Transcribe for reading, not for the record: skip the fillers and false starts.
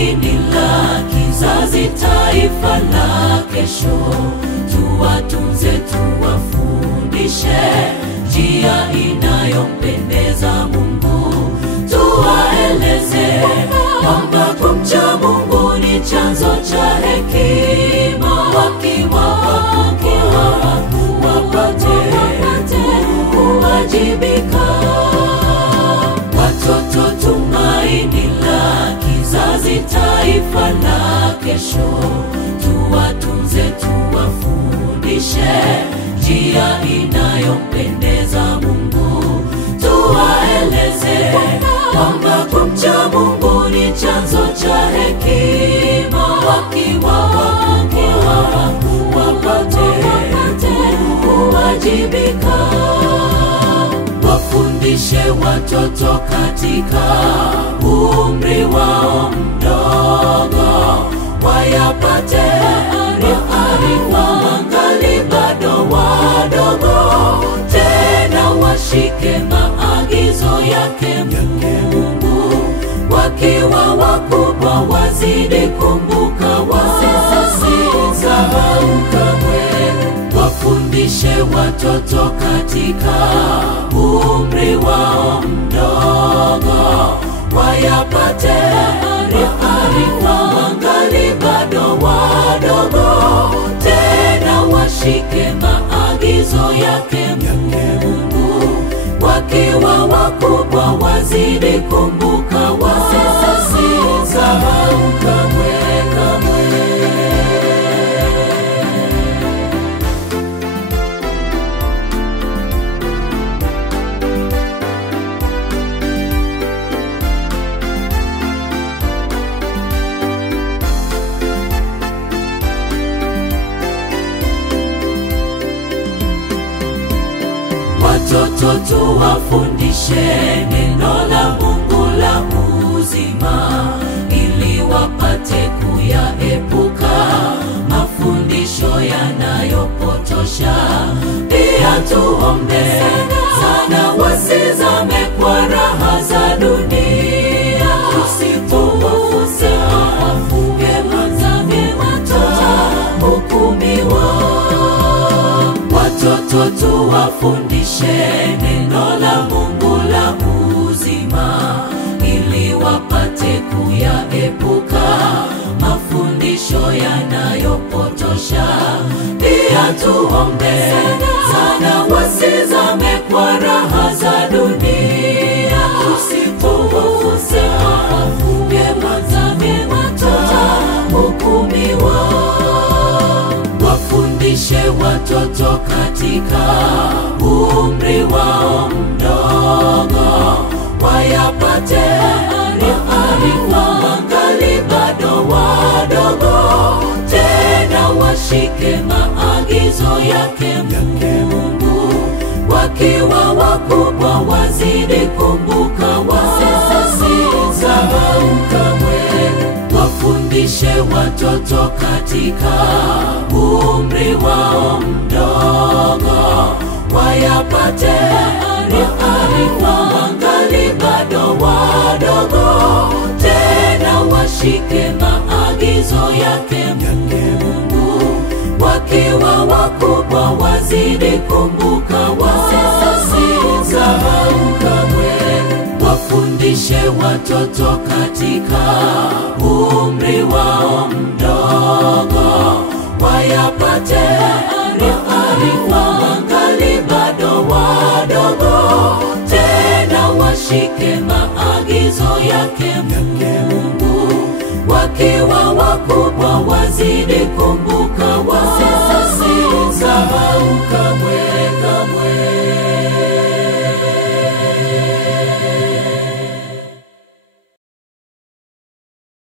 tumaini la kizazi, taifa la kesho. Tuwatunze, tuwafundishe njia inayompendeza Mungu. Tuwaeleze kwamba kumcha Mungu ni chanzo cha hekima. Wakiwa wapate kuwajibika. Watoto, tumaini la kizazi, taifa la kesho. Tuwatunze, tuwafundishe njia inayompendeza Mungu. Tuwaeleze kwamba kumcha Mungu ni chanzo cha hekima. Wakiwa wapate kuwajibika. Wafundishe watoto katika umri wao mdogo, wayapate maarifa wangali bado wadogo. Tena washike maagizo yake Mungu. Wakiwa wakubwa wazidi kumbuka, wasisahau kamwe. Wafundishe watoto katika umri wao mdogo, wayapate maarifa wangali bado wadogo. Tena washike maagizo yake Mungu. Wakiwa wakubwa wazidi kumbuka, wasisahau kamwe. Watoto, tuwafundishe neno la Mungu la uzima, ili wapate kuyaepuka mafundisho yanayopotosha. Pia tuombe sana wasizame kwa raha za dunia. Tusipowafuse hukumiwa. Watoto, tuwafundishe neno la Mungu la uzima, ili wapate kuyaepuka mafundisho yanayopotosha. Pia tuombe sana wasizame kwa raha za dunia. Tusipowafuse hukumiwa. Wafundishe watoto katika umri wao mdogo, wayapate maarifa wangali bado wadogo. Tena washike maagizo yake Mungu. Wakiwa wakubwa wazidi kumbuka, wasisahau kamwe. Wafundishe watoto katika umri wao mdogo, wayapate maarifa wangali bado wadogo. Tena washike maagizo yake Mungu. Wakiwa wakubwa wazidi kumbuka, wasisahau kamwe. Wafundishe watoto katika umri wao mdogo, wayapate maarifa wangali bado wadogo. Tena washike maagizo yake Mungu. Wakiwa wakubwa wazidi